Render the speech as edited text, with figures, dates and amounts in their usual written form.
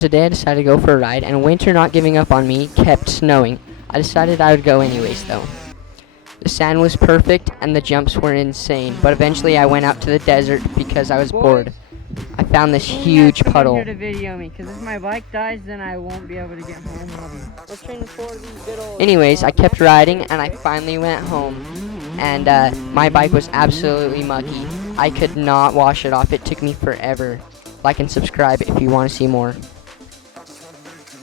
Today I decided to go for a ride, and winter not giving up on me kept snowing. I decided I would go anyways though. The sand was perfect and the jumps were insane, but eventually I went out to the desert because I was bored. I found this huge puddle. Here to video me, because if my bike dies, then I won't be able to get home. Anyways, I kept riding and I finally went home, and my bike was absolutely mucky. I could not wash it off. It took me forever. Like and subscribe if you want to see more.